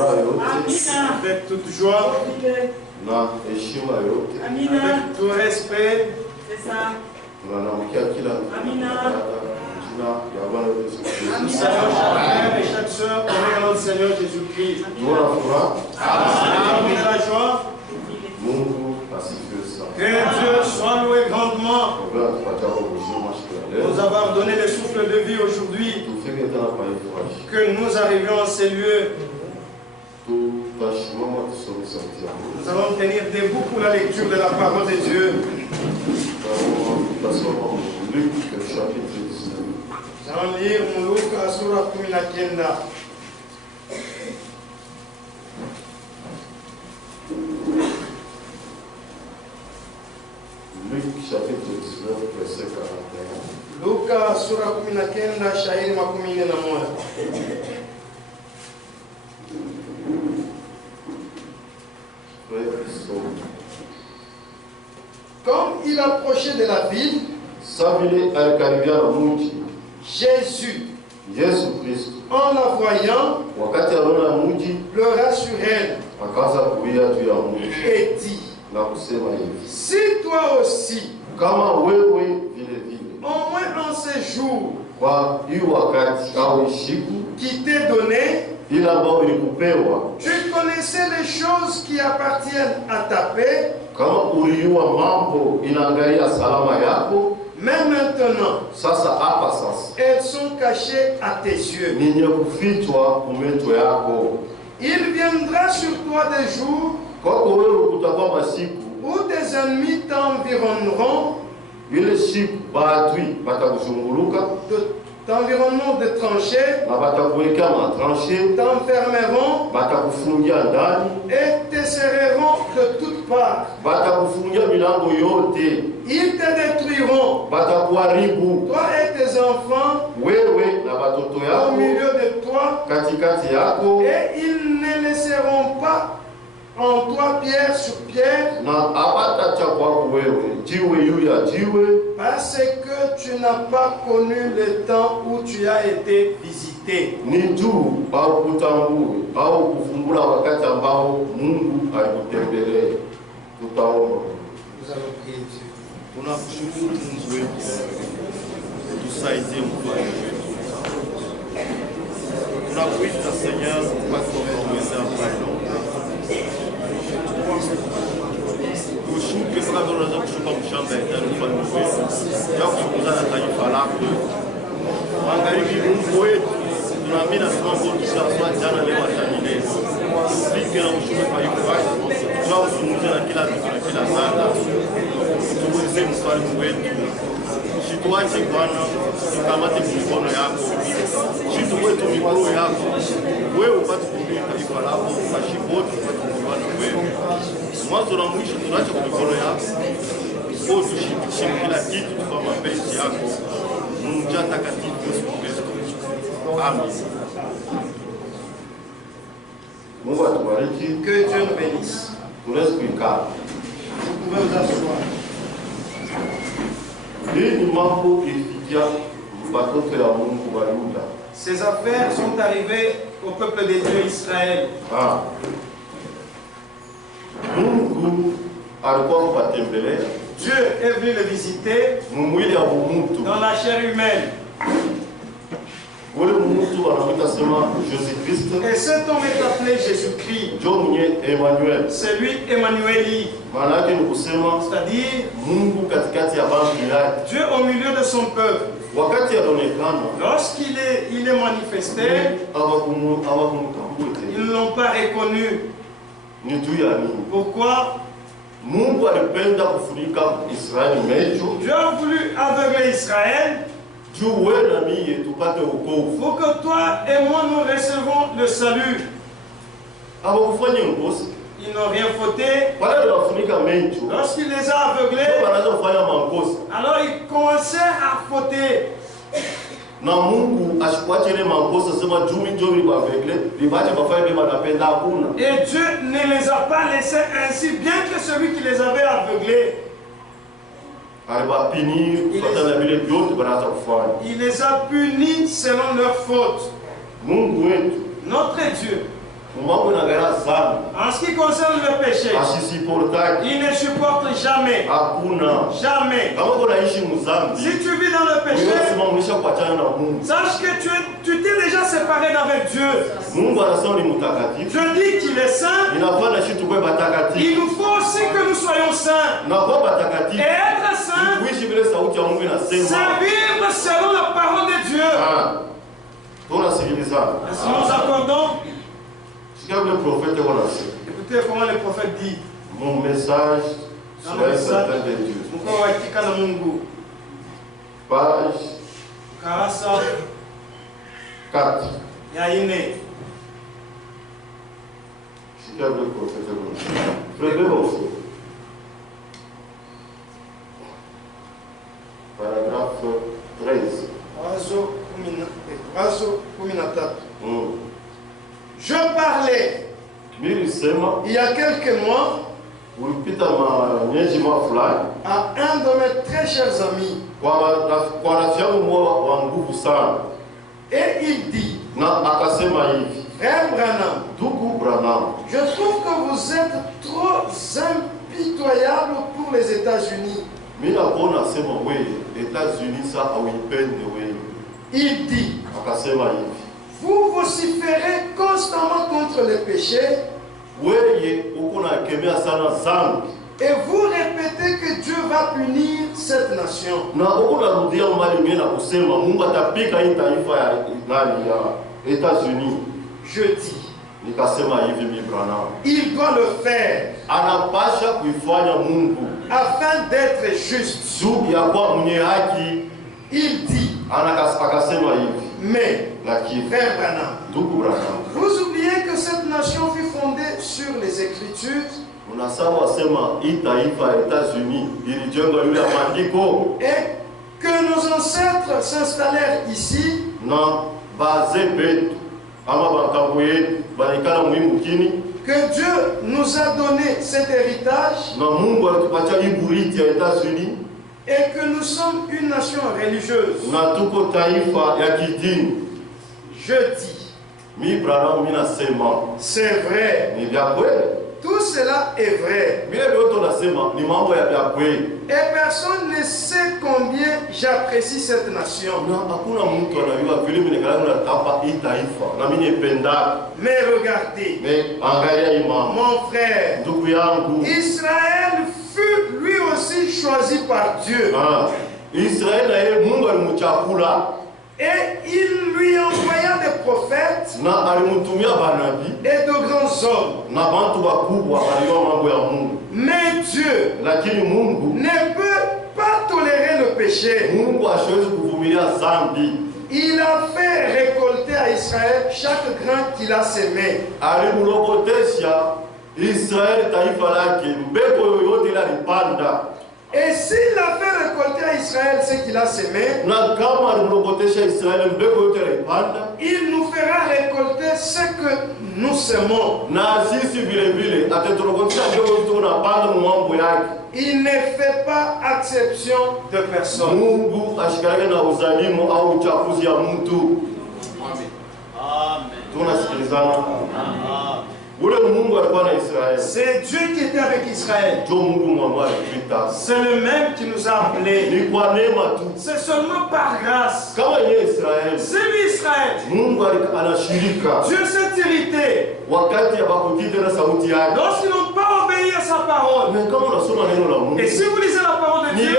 avec toute joie, avec tout respect. C'est ça. Nous saluons chaque frère et chaque soeur au nom de notre Seigneur Jésus-Christ. Avec la joie. Que Dieu soit loué grandement pour nous avoir donné le souffle de vie aujourd'hui. Que nous arrivions à ces lieux. Nous allons tenir debout pour la lecture de la parole de Dieu. Nous allons lire Luc sura 19. Luc chapitre 19, verset 41. Luka sura 19 shairi 41. Comme il approchait de la ville, Jésus, en la voyant, pleura sur elle et dit, si toi aussi, au moins en ce jour qui t'est donné, tu connaissais les choses qui appartiennent à ta paix, mais maintenant, elles sont cachées à tes yeux. Il viendra sur toi des jours où tes ennemis t'environneront, t'environneront de tranchées, t'enfermeront et te serreront de toutes parts. Ils te détruiront, toi et tes enfants, au milieu de toi, et ils ne laisseront pas en toi pierre sur pierre, parce que tu n'as pas connu le temps où tu as été visité. Nous allons prier Dieu. Tunakuita Seigneur kwa kuongeza upendo. Kushuke kama unaweza kushuka mshamba ya taifa letu. Ya kukuza na taifa lako. Magharibi Mungu wetu, tunaamini kwamba tutasoma jana leo atamilele. Sisi na ushuke kwa hiyo wako. Tunazungumza na kila kitu na kila sana. Tuweze mfalme wetu. Situache Bwana, tukamate mikono yako. Shitu wetu mikono yako. Wewe upate kuhubiri taifa lako, mashibote upate kuhubiri na wewe. Mwanzo na mwisho tunaacha kwa mikono yako. Kwa tushirikishe kila kitu kwa mapenzi yako. Mungu takatifu Yesu Kristo. Amen. Mungu atubariki. Que Dieu nous bénisse. Tunaweza kuikaa. Vous pouvez vous asseoir. Ces affaires sont arrivées au peuple de Dieu Israël. Dieu est venu le visiter dans la chair humaine. Et cet homme est appelé Jésus-Christ. C'est lui Emmanueli. C'est-à-dire Dieu au milieu de son peuple. Lorsqu'il est manifesté, ils ne l'ont pas reconnu. Pourquoi? Dieu a voulu aveugler Israël pour que toi et moi nous recevons le salut. Ils n'ont rien fauté. Lorsqu'il les a aveuglés, alors ils commençaient à fauter. Et Dieu ne les a pas laissés ainsi, bien que celui qui les avait aveuglés, il les a punis selon leurs fautes. Notre Dieu, En ce qui concerne le péché, il ne supporte jamais. Jamais. Si tu vis dans le péché, sache que tu t'es déjà séparé d'avec Dieu. Je dis qu'il est saint. Il nous faut aussi que nous soyons saints. Et être saint, c'est vivre selon la parole de Dieu. Si nous accordons, écoutez comment le prophète dit. Mon message sur un certain de Dieu. Page 4. Paragraphe 13. Je parlais il y a quelques mois à un de mes très chers amis. Et il dit, Frère Branham, je trouve que vous êtes trop impitoyable pour les États-Unis. Il dit, vous vociférez constamment contre les péchés et vous répétez que Dieu va punir cette nation. Je dis, il doit le faire afin d'être juste. Il dit, mais, Frère Branham, vous oubliez que cette nation fut fondée sur les Écritures et que nos ancêtres s'installèrent ici que Dieu nous a donné cet héritage et que nous sommes une nation religieuse. Je dis, c'est vrai. Tout cela est vrai. Et personne ne sait combien j'apprécie cette nation. Mais regardez, mon frère, Israël fut lui aussi choisi par Dieu. Et il lui envoya des prophètes et de grands hommes. Mais Dieu ne peut pas tolérer le péché. Il a fait récolter à Israël chaque grain qu'il a semé. Et s'il a fait récolter à Israël ce qu'il a semé, il nous fera récolter ce que nous semons. Il ne fait pas exception de personne. C'est Dieu qui était avec Israël. C'est le même qui nous a appelés. C'est seulement par grâce. C'est lui Israël. Dieu s'est irrité lorsqu'ils n'ont pas obéi à sa parole. Et si vous lisez la parole de Dieu,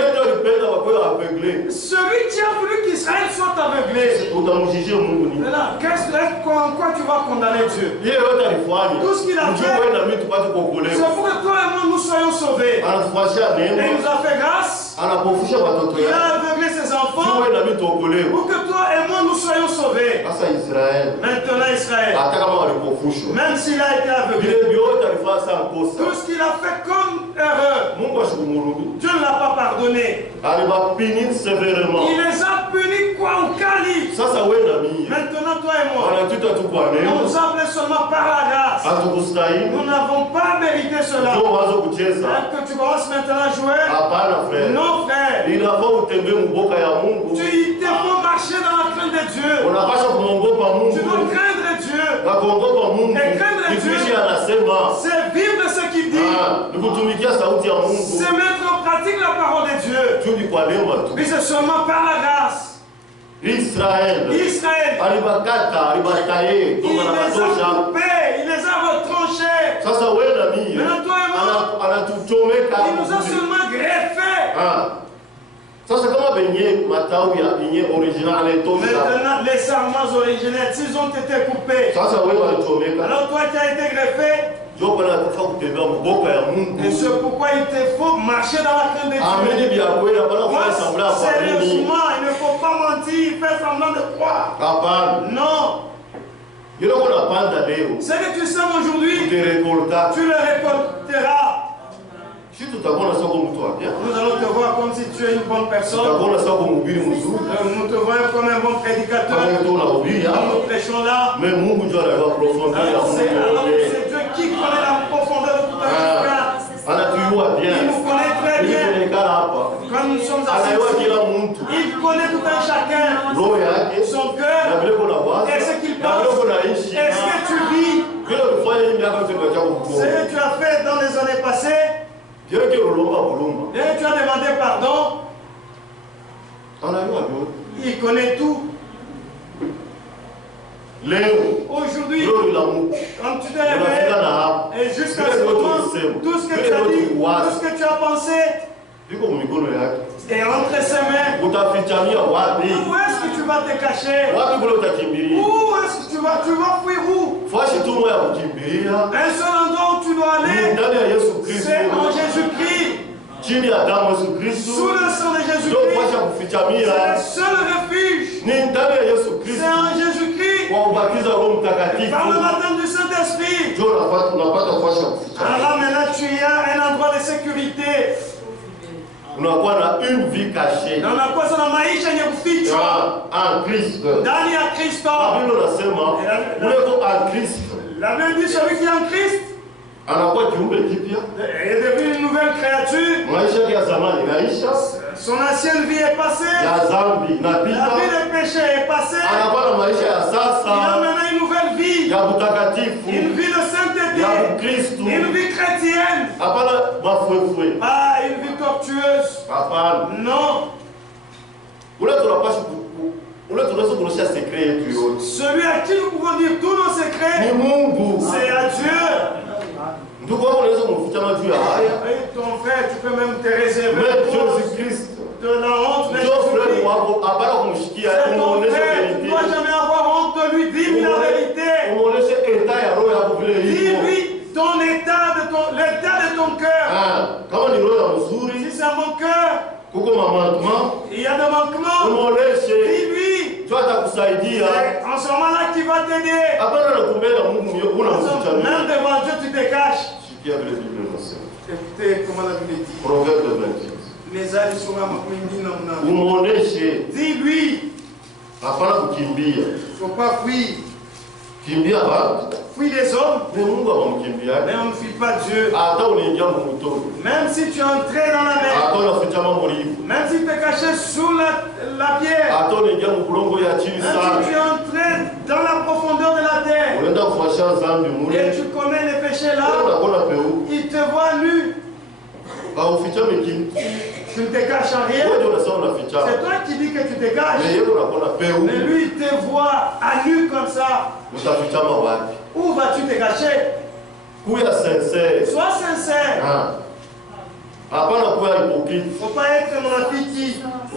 celui qui a voulu qu'Israël soit aveuglé, en quoi tu vas condamner Dieu? Tout ce qu'il a fait, c'est pour que toi et moi nous soyons sauvés. Et il nous a fait grâce. Il a aveuglé ses enfants pour que toi et moi nous soyons sauvés. Maintenant Israël, même s'il a été aveuglé, tout ce qu'il a fait comme erreur, Dieu ne l'a pas pardonné. Il les a punis quoi au calife. Maintenant toi et moi, on nous a appelés seulement par la grâce. Nous n'avons pas mérité cela. Est-ce que tu commences maintenant à jouer? Non frère. Tu te faut marcher dans la crainte de Dieu. Tu dois craindre Dieu. Et craindre Dieu, c'est vivre de ce qu'il dit. C'est mettre en pratique la parole de Dieu. Mais c'est seulement par la grâce. Israël. Il les a coupés, il les a retranchés. Maintenant, toi et moi, il nous a seulement greffés. Maintenant, les serments originels, s'ils ont été coupés, alors toi qui as été greffé, et c'est pourquoi il te faut marcher dans la crainte de Dieu. Sérieusement, il ne faut pas mentir, faire semblant de croire. Non. Ce que tu sèmes aujourd'hui, tu le récolteras. Nous allons te voir comme si tu es une bonne personne. Nous te voyons comme un bon prédicateur. Nous prêchons là. C'est Dieu qui connaît la profondeur de tout un chacun. Il nous connaît très bien. Quand nous sommes assis, il connaît tout un chacun. Son cœur. Et ce qu'il pense. Et ce que tu vis. Ce que tu as fait dans les années passées. Et tu as demandé pardon. Il connaît tout. Aujourd'hui, quand tu t'es réveillé, et jusqu'à ce moment, tout ce que tu as dit, tout ce que tu as pensé, et entre ses mains, où est-ce que tu vas te cacher? Où est-ce que tu vas fuir où? Un seul endroit où tu dois aller, c'est en Jésus-Christ. Sous le sang de Jésus-Christ, c'est le seul refuge. C'est en Jésus-Christ. Par le baptême du Saint-Esprit. Alors maintenant tu as un endroit de sécurité. Une vie cachée. Dans la Ndani ya Kristo. La Bible dit celui qui est en Christ est devenu une nouvelle créature. Son ancienne vie est passée. La vie de péché est passée. Il a maintenant une nouvelle vie. Une vie de sainteté. Une vie chrétienne. Pas une vie tortueuse. Non. Celui à qui nous pouvons dire tous nos secrets, c'est à Dieu. Et ton frère, tu peux même te réserver de la honte de Jésus-Christ. C'est ton frère, tu ne dois jamais avoir honte de lui. Dis-lui la vérité. Dis-lui ton état de ton cœur. Si c'est un bon cœur, il y a des manquements. Dis-lui. En ce moment-là, qui va t'aider. Même devant Dieu, tu te caches. Écoutez comment la Bible dit. Proverbe 28. Dis-lui. Il ne faut pas fuir. Fuis les hommes. Mais on ne fuit pas Dieu. Même si tu es entré dans la mer. Même si tu es caché sous la pierre. Même si tu es entré dans la profondeur de la terre. Et tu commets les péchés là. Il te voit nu. Tu ne te caches en rien. C'est toi qui dis que tu te caches. Mais lui, il te voit à nu comme ça. Où vas-tu te cacher? Sois sincère. Il ne faut pas être monafiki. Tu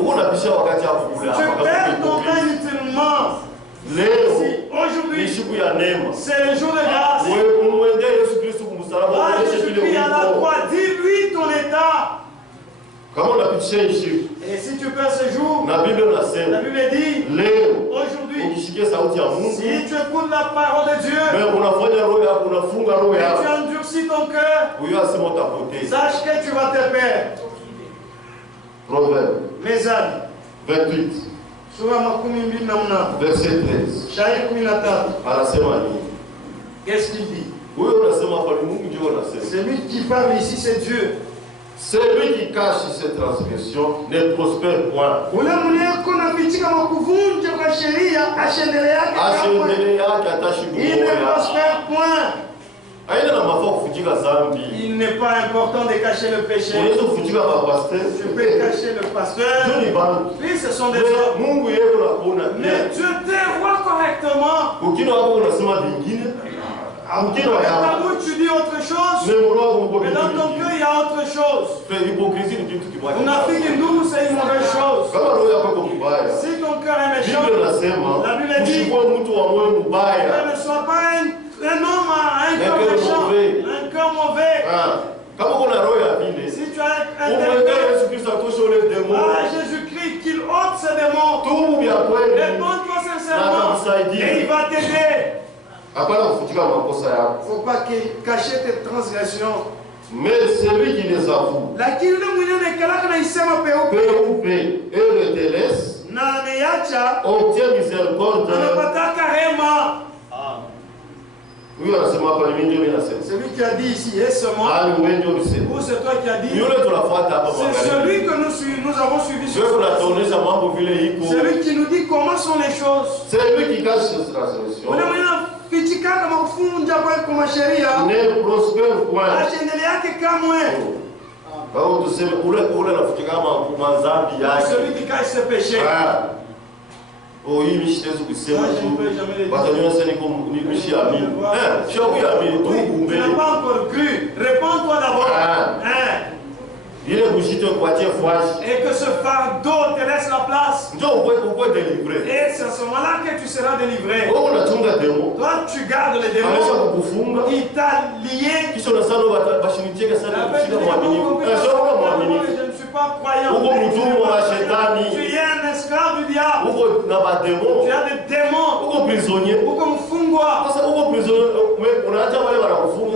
perds ton temps inutilement. Aujourd'hui, c'est le jour de grâce. Va Jésus-Christ à la croix, dis-lui ton état. Et si tu perds ce jour, la Bible dit, aujourd'hui, si tu écoutes la parole de Dieu, et tu endurcis ton cœur, sache que tu vas te perdre. Proverbe. Mes amis. 28. Verset 13. Qu'est-ce qu'il dit? Celui qui parle ici, c'est Dieu. Celui qui cache ses transgressions ne prospère point. Il ne prospère point. Il n'est pas important de cacher le péché. Je peux cacher le pasteur. Oui, ce sont des hommes. Mais Dieu te voit correctement. Dans ta bouche, tu dis autre chose. Mais dans ton cœur, il y a autre chose. Une Afrique c'est une mauvaise chose. Si ton cœur est méchant, la Bible dit ne sois pas un homme à un cœur méchant, un cœur mauvais. Si tu as un cœur, Jésus-Christ qu'il ôte ces démons, réponds-toi sincèrement et il va t'aider. Il ne faut pas cacher tes transgressions. Mais celui qui les avoue et le délaisse obtient miséricorde. Celui qui a dit ici, et seulement, ou c'est toi qui as dit, c'est celui que nous avons suivi sur celui qui nous dit comment sont les choses. Celui qui cache ses transgressions ne prospère point. Celui qui cache ses péchés. Tu n'as pas encore cru. Réponds-toi d'abord. Et que ce fardeau te laisse la place. Et c'est à ce moment-là que tu seras délivré. Toi, tu gardes les démons. Il t'a lié. Je ne suis pas croyant. Tu es un esclave du diable. Tu as des démons. Ou comme Fungwa.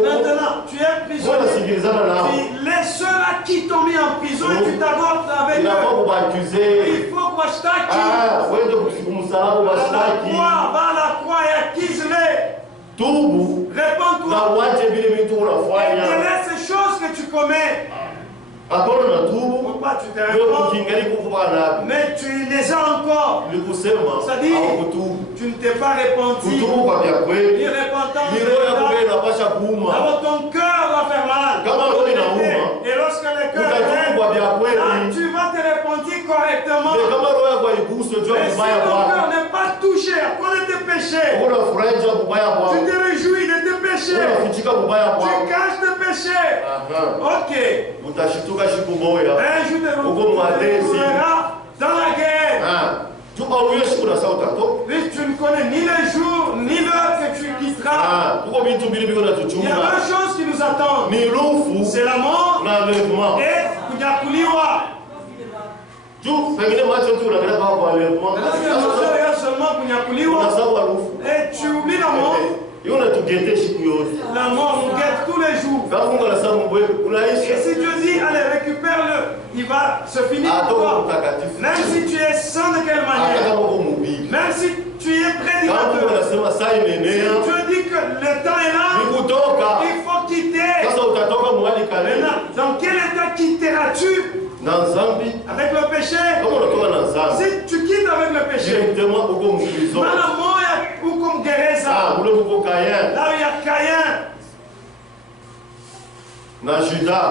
Maintenant, tu es prisonnier. Tu laisses ceux-là qui t'ont mis en prison et tu t'abordes avec eux. Il faut qu'on t'acquitte. Va à la croix et acquise-les. Réponds-toi. Et délaisse ces choses que tu commets. Pourquoi tu te réponds? Mais tu les as encore. C'est-à-dire, tu ne t'es pas repenti. Irrépentant. D'abord ton cœur va faire mal. Et lorsque le cœur est, tu vas te repentir correctement. Mais si ton cœur n'est pas touché à cause de tes péchés, tu te réjouis de tes péchés. Tu caches tes péchés. Ok. Un jour de dans la guerre. Tu ne connais ni le jour ni l'heure que tu quitteras. Il y a deux choses qui nous attendent. C'est la mort et kunyakuliwa. Seulement kunyakuliwa. Et tu oublies la mort. La mort nous guette tous les jours. Et si Dieu dit, allez, récupère-le, il va se finir pour toi. Même si tu es sans de quelle manière, même si tu es prédicateur, si Dieu dit que le temps est là, il faut quitter. Maintenant, dans quel état quitteras-tu? Avec le péché. Si tu quittes avec le péché, dans la mort ou comme Gereza, là où il y a Caïn, na Juda,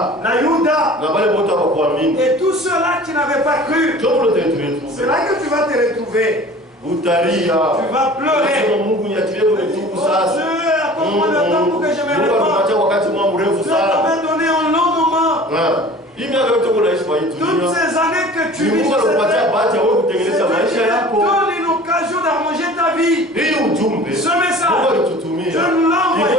et tous ceux-là qui n'avaient pas cru, c'est là que tu vas te retrouver. Tu vas pleurer. Oh Dieu, accorde-moi le temps pour que je me réponde. Dieu t'avait donné un long moment. Toutes ces années que tu vis sur cette terre, donne une occasion d'arranger ta vie. Ce message, Dieu nous l'a envoyé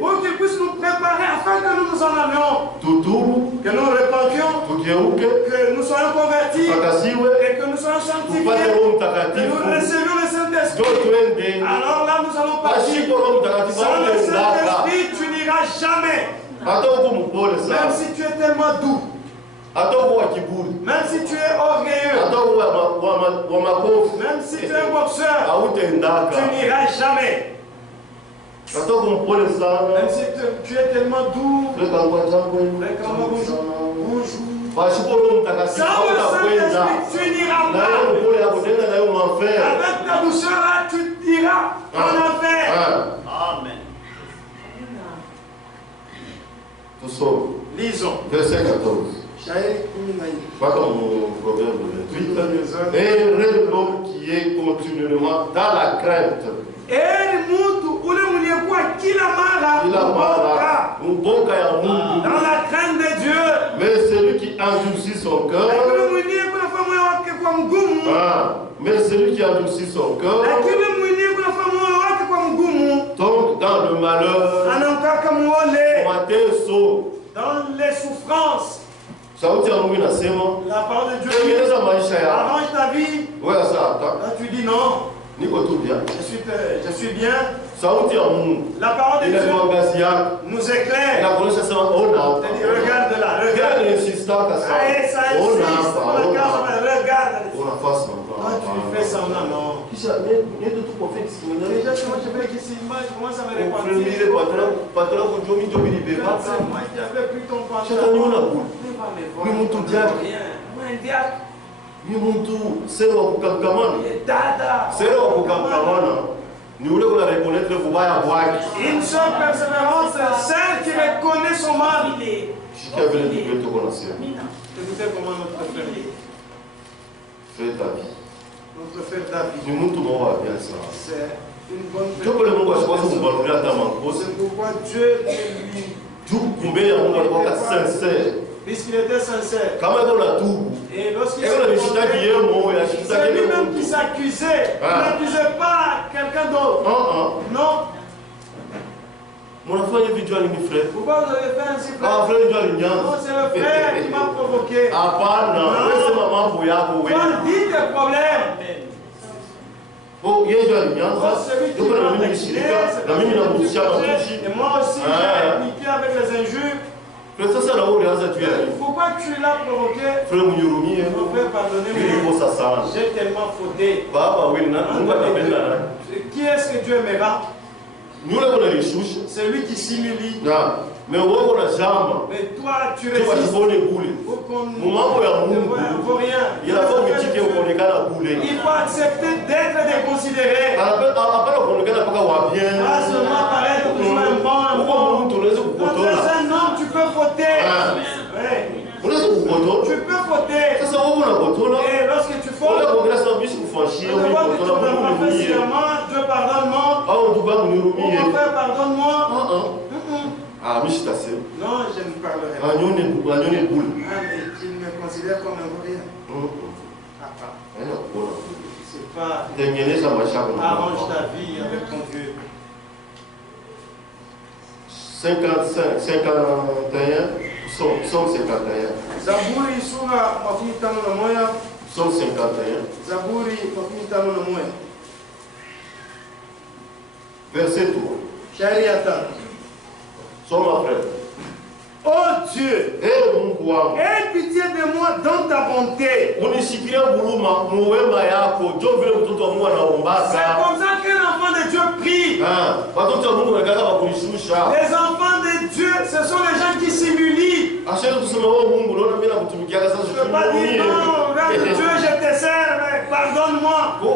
pour qu'il puisse nous préparer afin que nous nous en allions, que nous repentions, que nous soyons convertis et que nous soyons sanctifiés, que nous recevions le Saint-Esprit. Alors là, nous allons partir. Sans le Saint-Esprit, tu n'iras jamais. Même si tu es tellement doux, même si tu es orgueilleux, même si tu es un boxeur, tu n'iras jamais. Même si tu es tellement doux. Bonjour. Sans le Saint-Esprit, tu n'iras pas. Avec ta douceur là, tu iras en enfer. Amen. Lisons. Verset 14. Pas comme au proverbe 28. Et l'homme qui est continuellement dans la crainte. Dans la crainte de Dieu. Mais celui qui endurcit son cœur. Mais celui qui endurcit son cœur tombe dans le malheur. Dans les souffrances. La parole de Dieu arrange ta vie. Là tu dis non. Je suis bien. La parole de Dieu nous éclaire. Regarde là, regarde. Tu fais semblant, non. Déjà, moi je fais qu'ici, moi je commence à me répandre. Moi, j'avais pris ton pantalon. Moi, un diable. Une seule persévérance, celle qui reconnaît son mal. Écoutez comment notre frère David. Notre frère David. C'est une bonne c'est pourquoi Dieu lui puisqu'il était sincère. Et lorsqu'il c'est lui-même qui s'accusait. Il n'accusait pas quelqu'un d'autre. Non. Pourquoi vous avez fait ainsi, frère? Non, c'est le frère qui m'a provoqué. Dis tes problèmes. Et moi aussi, j'ai impliqué avec les injures. Pourquoi tu l'as provoqué? Mon frère, pardonnez-moi. J'ai tellement fauté. Qui est-ce que Dieu aimera? C'est lui qui simule. Mais toi, tu résistes. Faut qu'on ne vaut rien. Il faut accepter d'être déconsidéré. Pas seulement paraître toujours un bon. Quand tu es un homme, tu peux fauter. Tu peux fauter. Et lorsque tu fautes, Dieu pardonne-moi. Mon frère, pardonne-moi. Non, je ne parlerai pas. Mais il me considère comme un rien. C'est pas. Arrange ta vie avec ton Dieu. 51, Psaume 51. Zaburi sura makumi tano na moja. Psaume 51. Zaburi makumi tano na moja. Verset 3. Shairi ya tano. Somme après. Oh Dieu, aie pitié de moi dans ta bonté. C'est comme ça qu'un enfant de Dieu prie. Les enfants de Dieu, ce sont les gens qui simulent. Je ne peux pas dire non, regarde Dieu, je te sers, mais pardonne-moi. Il y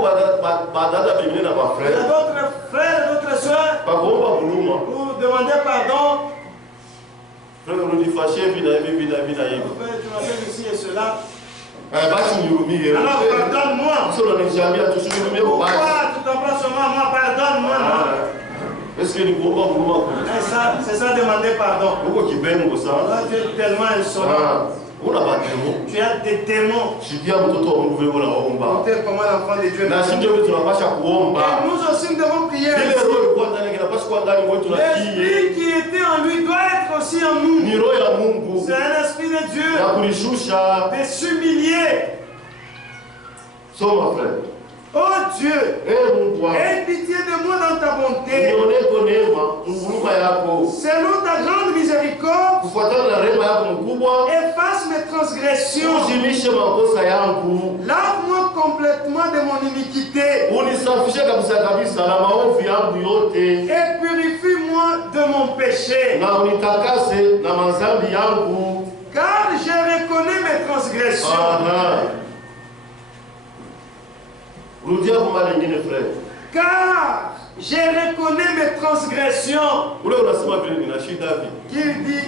a d'autres frères et d'autres soeurs. Vous demandez pardon. Tu m'appelles ici et cela. Alors pardonne-moi. Pourquoi tu t'embrasses seulement moi? Pardonne-moi. C'est ça demander pardon. Là, tu es tellement insolent. Tu as des démons. Comment l'enfant de Dieu. Et nous aussi nous devons prier. L'esprit qui était en lui doit être aussi en nous. C'est un esprit de Dieu. De s'humilier. Oh Dieu, aie pitié de moi dans ta bonté. Selon ta grande miséricorde, efface mes transgressions. Lave-moi complètement de mon iniquité. Et purifie-moi de mon péché. Car je reconnais mes transgressions. Car je reconnais mes transgressions.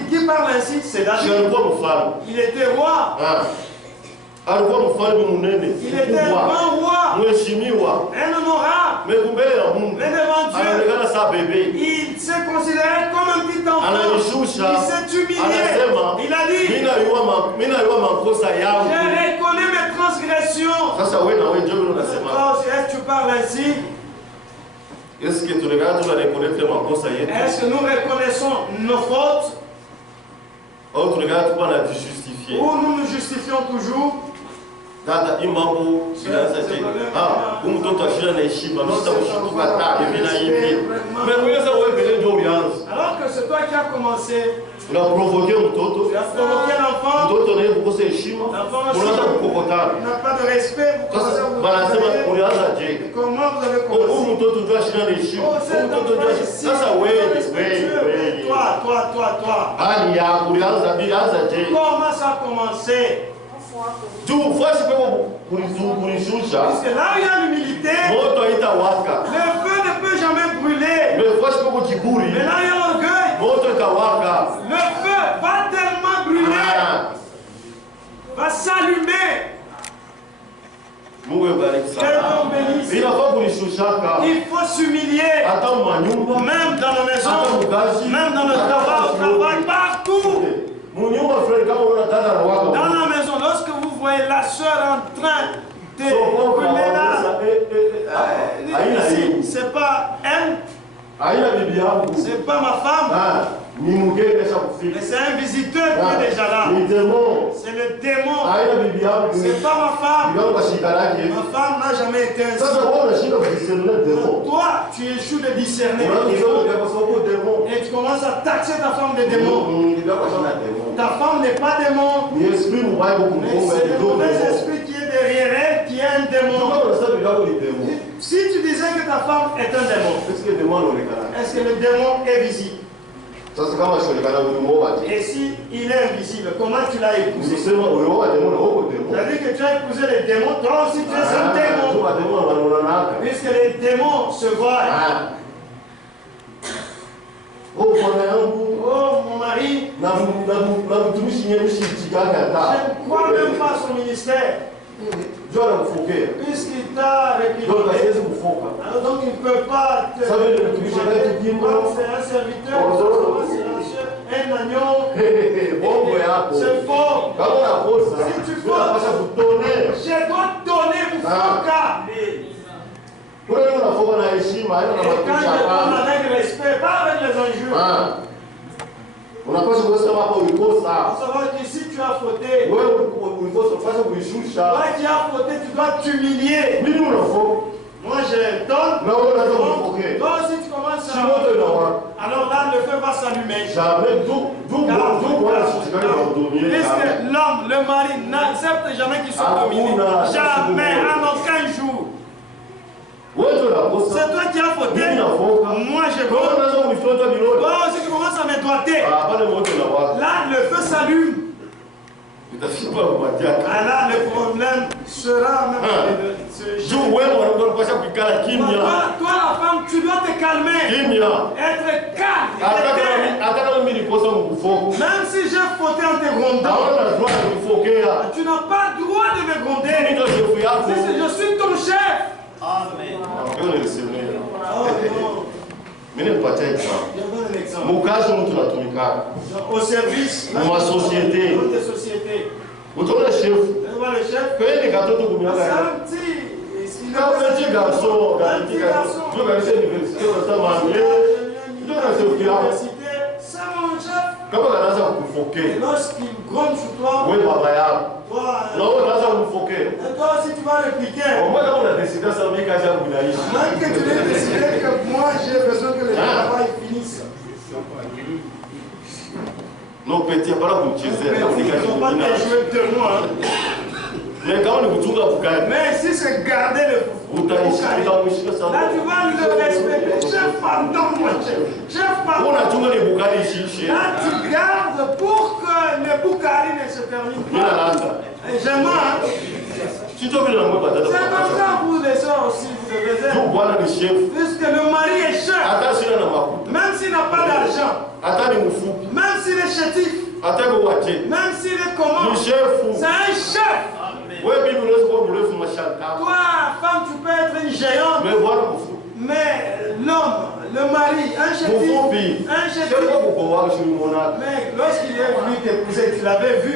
Qui parle ainsi? C'est David. Il était roi. Il était un grand roi. Un honorable. Mais devant Dieu, il s'est considéré comme un petit enfant. Il s'est humilié. Il a dit, je reconnais mes transgressions. Est-ce que tu parles ainsi? Est-ce que nous reconnaissons nos fautes? Ou nous nous justifions toujours? Dada imambo kinaanza je mtoto ashira na heshima msitakushtuka hata hivi na hivi. Mais unaweza wewe vile ndio ulianza. Alors que c'est toi qui as commencé. Tu as provoqué mtoto. Tu as provoqué l'enfant. Mtoto naye kukosa heshima. Unaanza kukokotana. N'a pas de respect. Sasa wanasema ulianza je. Comment vous avez commencé? Mtoto ndio ashira na heshima. Mtoto ndio sasa wewe. Toi. Hali ya ulianza bianza je. Comment ça a commencé? Parce que là où il y a l'humilité, le feu ne peut jamais brûler. Mais là où il y a l'orgueil, le feu va tellement brûler, va s'allumer. Il faut s'humilier, même dans la maison, même dans le travail, partout. Dans la maison, lorsque vous voyez la soeur en train de brûler là, c'est pas elle, c'est pas ma femme, mais c'est un visiteur qui est déjà là. C'est le démon, c'est pas ma femme. Ma femme n'a jamais été ainsi. Toi, tu échoues de discerner les démons et tu commences à taxer ta femme de démon. Ta femme n'est pas démon, mais c'est le mauvais esprit qui est derrière elle qui est un démon. Si tu disais que ta femme est un démon, est-ce que le démon est visible? Et si il est invisible, comment tu l'as épousé? C'est-à-dire que tu as épousé les démons, toi aussi tu es un démon. Puisque les démons se voient. Oh mon mari, je ne crois même pas à son ministère. Puisqu'il t'a réputé. Donc il ne peut pas te. C'est un serviteur, un agneau. C'est faux. Si tu fais, je dois donner mon foca. Et quand je donne avec respect, pas avec les injures. Il faut savoir que si tu as fauté, toi qui as fauté, tu dois t'humilier. Moi je donne, toi aussi tu commences à... Alors là le feu va s'allumer. Puisque l'homme, le mari n'accepte jamais qu'il soit dominé. Jamais, en aucun jour. C'est toi qui as fauté. Moi je vote. Toi aussi tu commences à me doiter. Là le feu s'allume. Là le problème sera même. Toi la femme tu dois te calmer. Être calme. Même si j'ai fauté en te grondant, tu n'as pas le droit de me gronder. Je suis ton chef. Amen. Au service de la société. Vous êtes le chef. Payez les gâteaux de Goumia. C'est un petit garçon. Tu vas rester à l'université, tu vas rester à l'université. C'est mon chef. Comment on a ça pour foquer? Lorsqu'il gronde sur toi, oui, papa, non, on a ça pour foquer. Et toi aussi, tu vas répliquer. Moi, quand on a décidé ça, mais quand j'ai un boulaï. Même que tu l'aies décidé que moi, j'ai besoin que le travail finisse. Non, petit, pas là pour te dire. Ils ne vont pas te jouer de moi. Mais quand on est pour tout, mais si c'est garder le Là, tu vas le respecter. Chef, pardon, mon chef. Chef, pardon. Là, tu gardes pour que le Boukari ne se termine pas. J'aimerais. C'est comme ça pour les soeurs aussi, vous devez être. Puisque le mari est chef. Même s'il n'a pas d'argent. Même s'il est chétif. Même s'il est comment. C'est un chef. Toi, femme, tu peux être une géante. Mais l'homme, le mari, un chétif. Mais lorsqu'il est venu t'épouser, tu l'avais vu.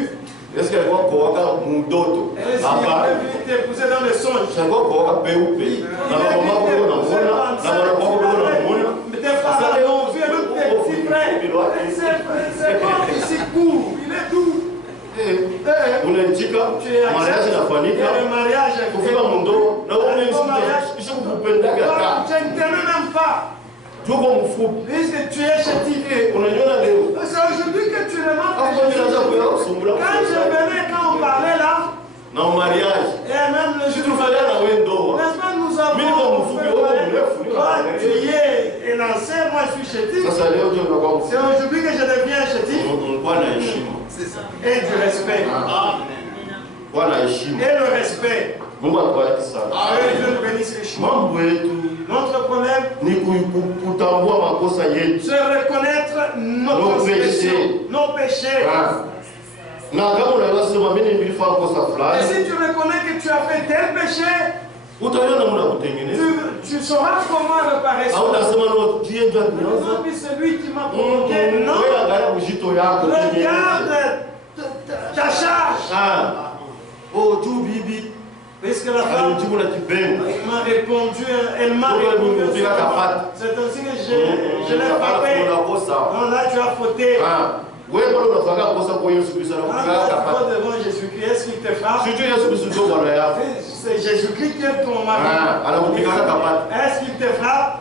Est-ce qu'elle va pouvoir mon dos? Est-ce qu'il avait vu t'épouser dans le songe? Je vais pouvoir payer ou payer. Tes parents l'ont vu, même tes petits frères. C'est comme ici court, il est doux. Unatika mariage inafanyika kufika mundo na wewe kisha kupendeka je ne t'aime même pas. Tuko mfupi. Puisque tu es chétif. Unajua leo. C'est aujourd'hui que tu le manques. Quand je venais, quand on parlait là. Non mariage. Et même le jour. Tu fallait la window. N'est-ce pas nous avons. Mimi kwa mfupi toi tu y es élancé, moi je suis chétif. Sasa leo ndio unakuwa mfupi. C'est aujourd'hui que je deviens chétif. Bwana heshima. C'est ça. Et du respect. Bwana heshima. Et le respect. Mungu akubariki sana. Dieu nous bénisse richement. Mambo yetu. Notre problème, ni kutambua makosa yetu. C'est reconnaître nos péchés. Na kama unasema mimi nilifanya kosa fulani. Et si tu reconnais que tu as fait tel péché, utaona namna kutengeneza. Tu sauras comment réparer ça. Au unasema no Dieu ndio anaanza. Celui qui m'a provoqué, non. Wewe angalia ujito yako. Regarde ta charge. Oh tu bibi. Parce que la femme m'a répondu, elle m'a répondu. C'est ainsi que je l'ai frappé. Non, là tu as fauté. Oui, devant Jésus-Christ, est-ce qu'il te frappe? C'est Jésus-Christ qui est ton mari. Est-ce qu'il te frappe?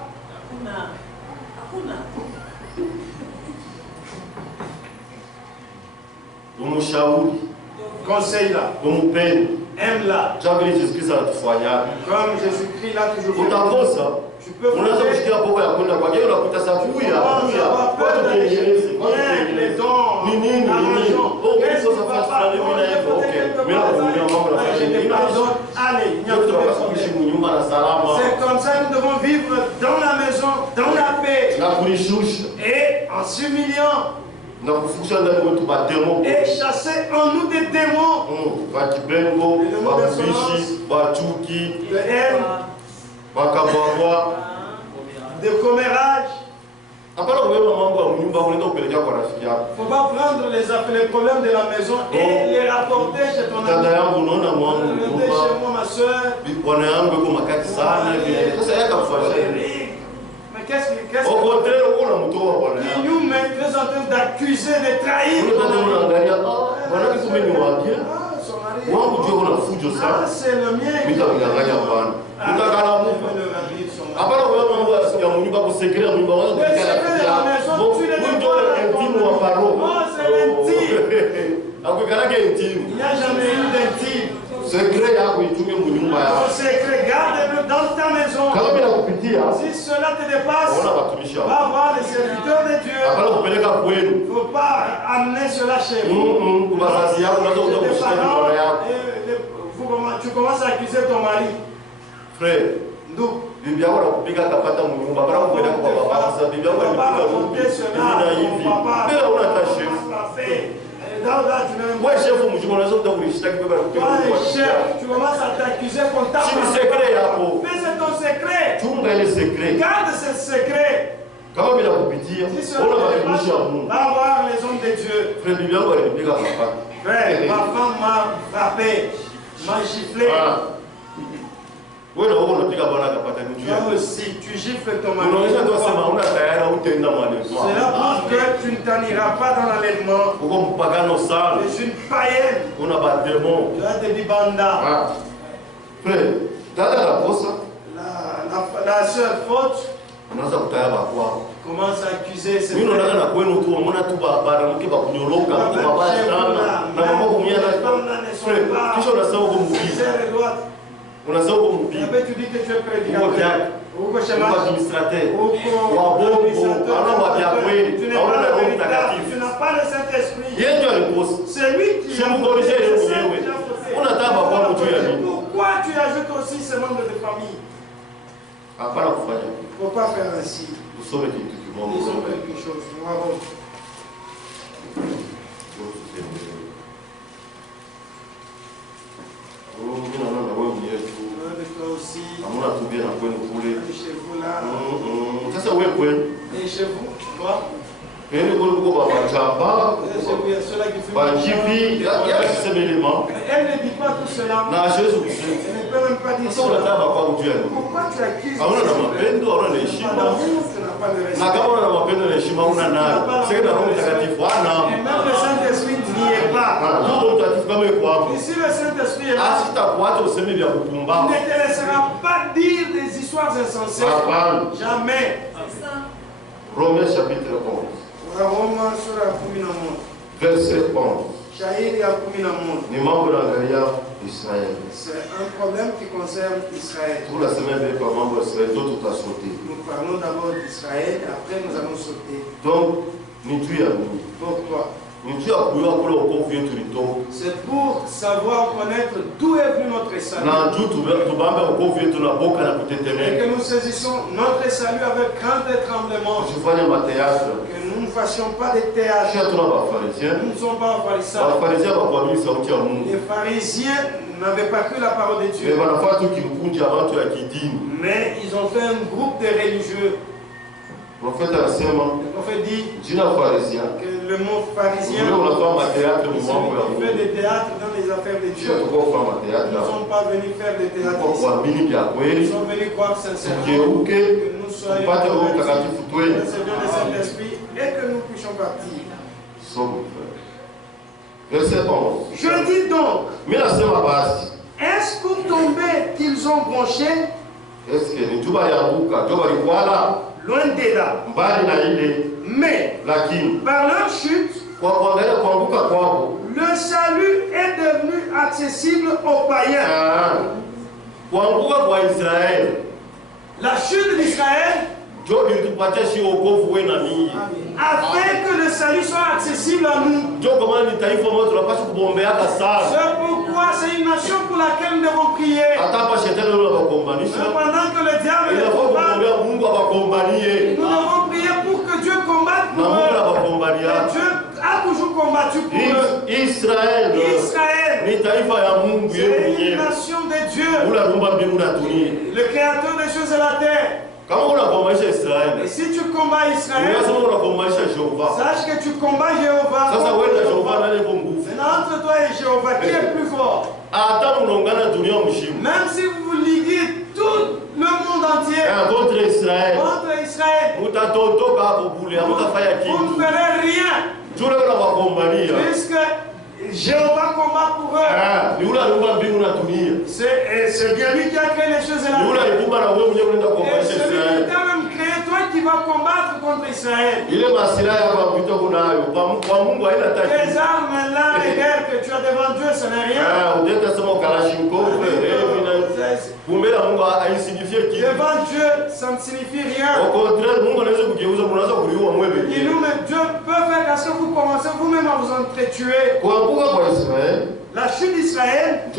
Conseil là. Aime-la. Comme Jésus-Christ là toujours. Tu peux les dons, c'est comme ça que nous devons vivre dans la maison, dans la paix. Et en s'humiliant. Et chasser en nous des démons. De haine, de commérage. Il ne faut pas prendre les problèmes de la maison et les rapporter chez ton ami. Chez moi, ma soeur. Mais qu'est-ce au contraire, il nous met en train d'accuser, de trahir. C'est le mien. Il n'y a jamais eu d'intime. Secret yako itumie munyumba yako. Secret, garde-le dans ta maison. Kama bila kupitia, si cela te dépasse, va voir les serviteurs de Dieu. Il ne faut pas amener cela chez vous. Tu commences à accuser ton mari. Frère, bibi yako anakupiga kapata munyumba, bara kupenda kwa baba, sasa bibi yako anakupiga rubi. Bila una tashifu. Moi, chef, tu commences à t'accuser pour ta c'est secret. Mais c'est ton secret. Secret. Garde ce secret. Comment il a pu dire? Va voir les hommes de Dieu. Frère, ma femme m'a frappé, m'a giflé. Toi aussi, tu gifles ton mari. Cela prouve que tu ne t'en iras pas dans l'enlèvement. Tu es une païenne. Tu as des bibanda. Frère, la seule faute, commence à accuser ses frères. peut tu dis que tu es prédicateur. Ou que tu es administrateur. Tu n'es pas le véritable. Tu n'as pas le Saint-Esprit. C'est lui qui a pourquoi tu ajoutes aussi ce membre de famille? Il ne faut pas faire ainsi. Ils ont quelque chose. Nous avons. Aussi. Chez vous là. Et chez vous, quoi? Elle ne peut dit pas tout cela. Elle ne peut même pas dire cela. Pourquoi tu accuses? Tu n'as pas de respect. Et même le Saint-Esprit n'y est pas. Et si le Saint-Esprit est là, il ne te laissera pas dire des histoires insensées. Jamais. Romains chapitre 11. Verset 11. C'est un problème qui concerne Israël. Pour la semaine, tout a sauté. Nous parlons d'abord d'Israël et après nous allons sauter. Donc, nous tuons. Pourquoi? C'est pour savoir connaître d'où est venu notre salut. Et que nous saisissons notre salut avec crainte et tremblement. Que nous ne fassions pas de théâtre. Nous ne sommes pas pharisiens. Les pharisiens n'avaient pas cru la parole de Dieu. Mais ils ont fait un groupe de religieux. Le prophète dit que le mot pharisien, il fait des théâtres dans les affaires de Dieu. Ils ne sont pas venus faire des théâtres ici. Ils sont venus croire sincèrement que nous soyons recevions le Saint-Esprit et que nous puissions partir. Verset 11. Je dis donc, est-ce pour tomber qu'ils ont bronché? Est-ce que loin de là. Mais par leur chute, le salut est devenu accessible aux païens. La chute d'Israël, afin que le salut soit accessible à nous. C'est pourquoi c'est une nation pour laquelle nous devons prier. Pendant que le diable est combat, nous devons prier pour que Dieu combatte pour eux. Dieu a toujours combattu pour eux. Israël, c'est une nation de Dieu, le créateur des choses et la terre. Et si tu combats Israël, sache que tu combats Jéhovah. Maintenant, entre toi et Jéhovah, qui est plus fort? Même si vous liguez tout le monde entier contre Israël, vous ne ferez rien. Puisque Jéhovah combat pour eux. C'est bien lui qui a créé les choses et la terre. Et celui qui t'a même créé, toi qui vas combattre contre Israël. Les armes là, les guerres que tu as devant Dieu, ce n'est rien. Devant Dieu, ça ne signifie rien. Au contraire, Dieu peut faire parce que vous commencez vous-même à vous entretuer. La chute d'Israël,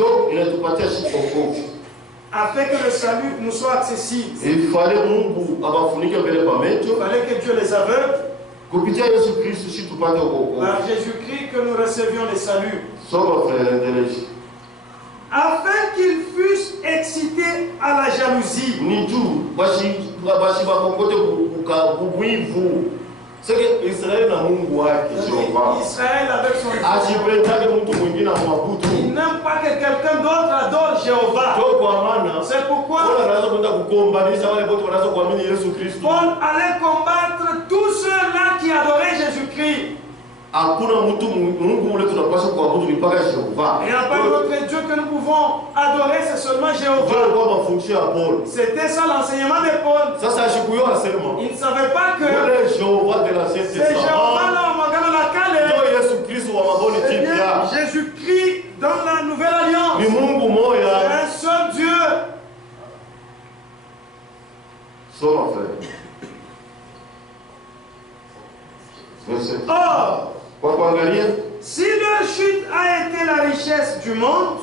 afin que le salut nous soit accessible, il fallait que Dieu les aveugle. Par Jésus-Christ que nous recevions le salut. Afin qu'ils fussent excités à la jalousie. C'est que Israël n'a Israël avec son Dieu. Il n'aime pas que quelqu'un d'autre adore Jéhovah. C'est pourquoi Paul allait combattre tous ceux-là qui adoraient Jésus-Christ. Et à part notre Dieu que nous pouvons adorer, c'est seulement Jéhovah. C'était ça l'enseignement de Paul. Il ne savait pas que c'est Jéhovah là au Magana la Kale. C'est bien Jésus-Christ dans la nouvelle alliance. C'est un seul Dieu. Or, si leur chute a été la richesse du monde,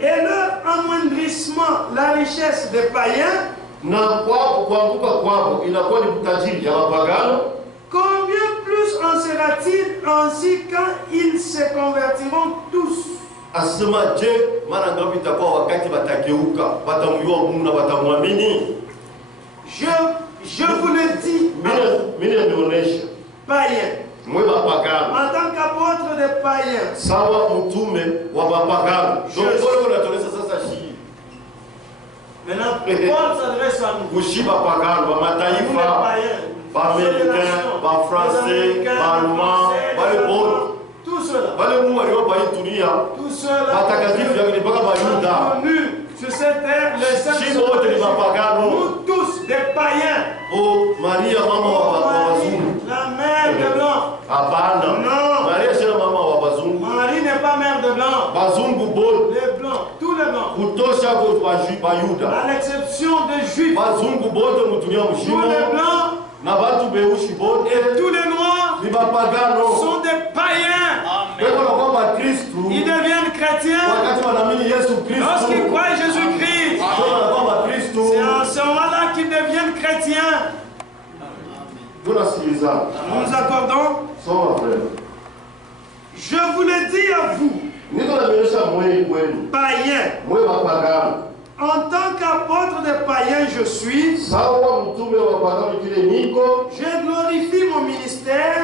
et leur amoindrissement la richesse des païens, combien plus en sera-t-il ainsi quand ils se convertiront tous? Je vous le dis, païens, en tant qu'apôtre des païens, maintenant, Paul s'adresse à nous. Tous les tout cela. Tout cela. Sur cette terre, les saints nous tous des païens. Oh, Maria, la mère de blanc. Non. Marie n'est pas mère de blanc. Les blancs, tous les blancs. À l'exception des juifs. Tous les blancs. Et tous les noirs sont des païens. Ils deviennent chrétiens lorsqu'ils croient en Jésus-Christ. C'est en ce moment-là qu'ils deviennent chrétiens. Nous nous accordons. Je vous le dis à vous, païens. En tant qu'apôtre des païens, je suis. Je glorifie mon ministère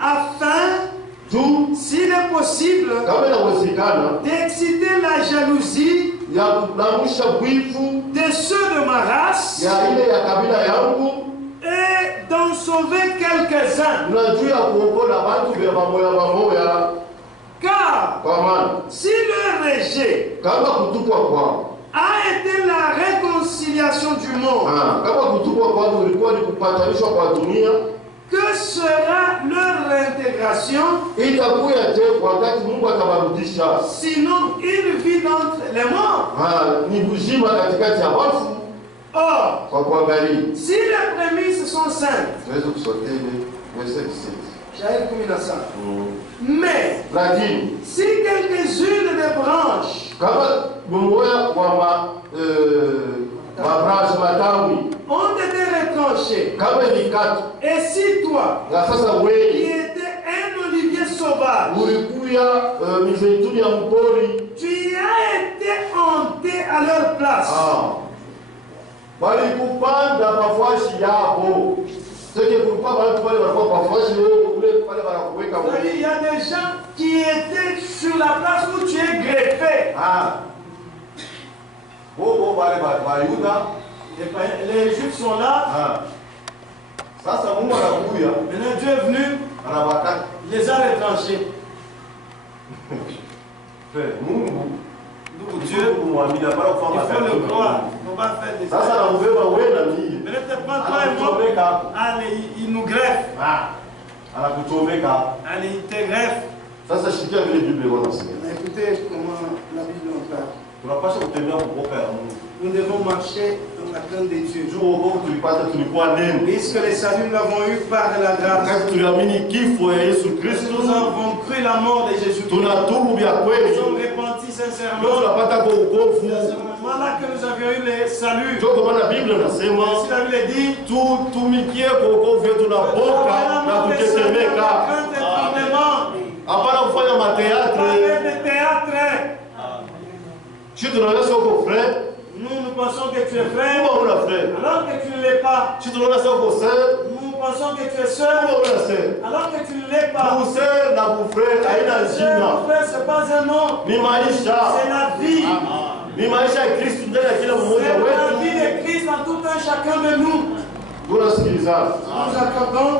afin, s'il est possible, d'exciter la jalousie de ceux de ma race et d'en sauver quelques-uns. Car si le rejet a été la réconciliation du monde, que sera leur réintégration? Sinon une vie d'entre les morts. Or, si les prémices sont saintes, mais si quelques-unes des branches ont été retranchées, et si toi, qui étais un olivier sauvage, tu as été hanté à leur place, il y a des gens qui étaient sur la place où tu es greffé. Les Juifs sont là. Maintenant Dieu est venu. Il les a retranchés. Dieu, il faut le croire. On va faire des choses. Maintenant, toi et moi, allez, il nous greffe. Allez, il te greffe. Écoutez comment la Bible en parle. Nous devons marcher dans la crainte de Dieu. Puisque le salut nous l'avons eu par la grâce. Nous avons cru la mort de Jésus-Christ. Nous sommes repentis sincèrement. C'est à ce moment-là que nous avions eu le salut. Si la Bible dit, nous pensons que tu es frère, alors que tu ne l'es pas. Nous pensons que tu es sœur, alors que tu ne l'es pas. Frère, ce n'est pas un nom, c'est la vie. C'est la vie de Christ en tout un chacun de nous. Nous accordons.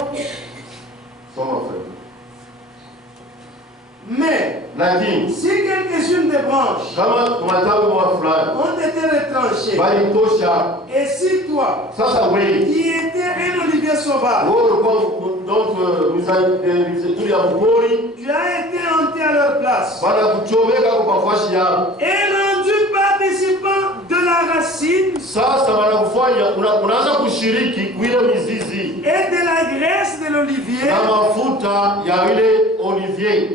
Mais si quelques-unes des branches ont été retranchées, et si toi, qui étais un olivier sauvage, tu as été hanté à leur place et rendu participant de la racine Sasa wanakufanya unaanza kushiriki kuile mizizi. Et de la graisse de l'olivier. Na mafuta ya ile olivier.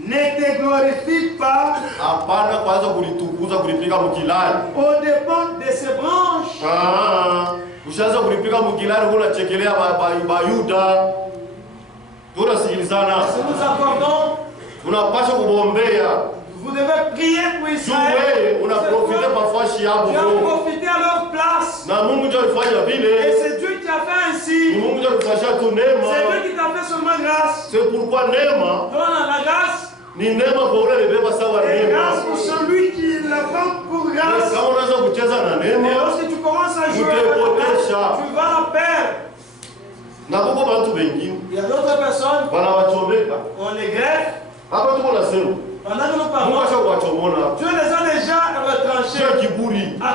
Ne te glorifie pas. Hapana kwanza kulitukuza kulipika mkilari. Au dépend de ses branches. Ushaanza kulipika mkilari kuna chekelea bayuda. Tunasikilizana. Si nous accordons. Unapaswa kubombea. Vous devez prier pour Israël. On a profité parfois chez Abou. Tu as profité à leur place. Et c'est Dieu qui a fait ainsi. C'est Dieu qui t'a fait seulement grâce. C'est pourquoi Nema. Donne la grâce. Ni Nema pour les bébés savoir et grâce pour celui qui la prend pour grâce. Et lorsque tu commences à jouer avec la grâce, tu vas la perdre. Il y a d'autres personnes. On les greffe. Pendant que nous parlons, Dieu les a déjà retranchés à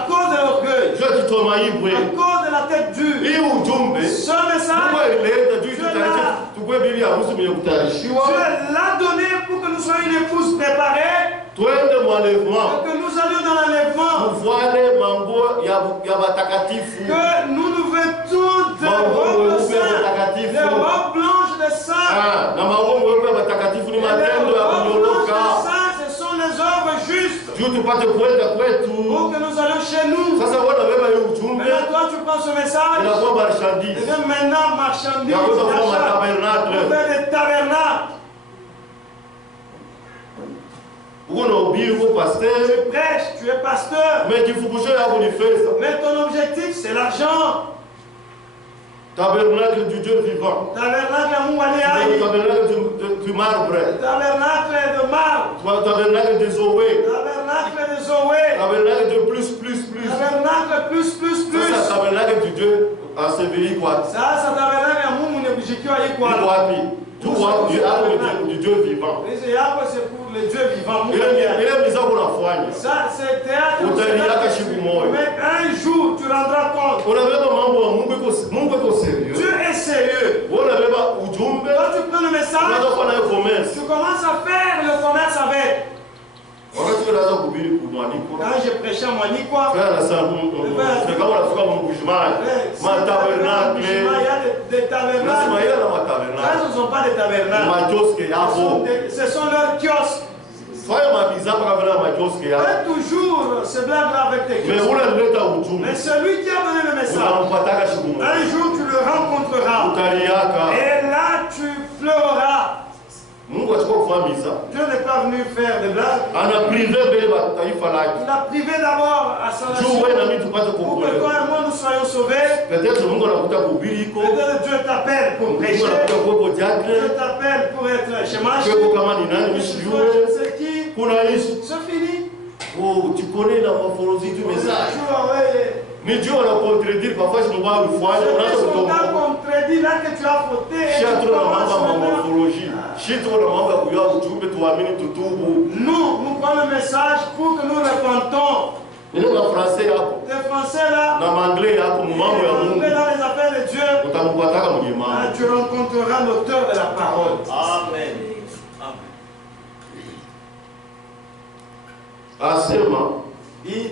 cause de l'orgueil, à cause de la tête dure. Ce message, Dieu l'a donné pour que nous soyons une épouse préparée, pour que nous allions dans l'enlèvement, que nous nous vêtons de robes de sang, des robes blanches de sang. Ce sont les œuvres justes pour que nous allions chez nous. Maintenant, toi, tu prends ce message. Et bien maintenant, marchandise, pour faire des tabernacles. Tu prêches, tu es pasteur. Mais ton objectif, c'est l'argent. Tabernacle du Dieu vivant. Tabernacle du marbre. Tabernacle de marbre. Tabernacle des Zoé. Tabernacle des Zoé. Tabernacle de plus. Tabernacle plus. Ça, tabernacle du Dieu enseveli quoi. Ça, tabernacle à Moumoune et Boujikiwa y quoi. Du Dieu vivant. C'est pour le Dieu vivant. Ça, c'est théâtre. Mais un jour, tu rendras compte. Dieu est sérieux. Quand tu prends le message, tu commences à faire le commerce avec. Quand je prêchais à Monikwa, il y a des tabernacles. Quand ce ne sont pas des tabernacles, ce sont leurs kiosques. Fais toujours ce blague-là avec tes kiosques. Mais celui qui a donné le message, un jour tu le rencontreras. Et là tu pleureras. Dieu n'est pas venu faire des blagues. Il a privé d'abord à sa nation pour que toi et moi nous soyons sauvés. Peut-être Dieu t'appelle pour prêcher. Dieu t'appelle pour être chômage. Je sais qui. C'est fini. Oh, tu connais la morphologie du message. Mais Dieu a contredit, parfois je me vois une fois. C'est ce qu'on a contredit là que tu as fauté. Nous prenons le message pour que nous répondons. Les Français là, dans les affaires de Dieu, tu rencontreras l'auteur de la parole. Amen. Il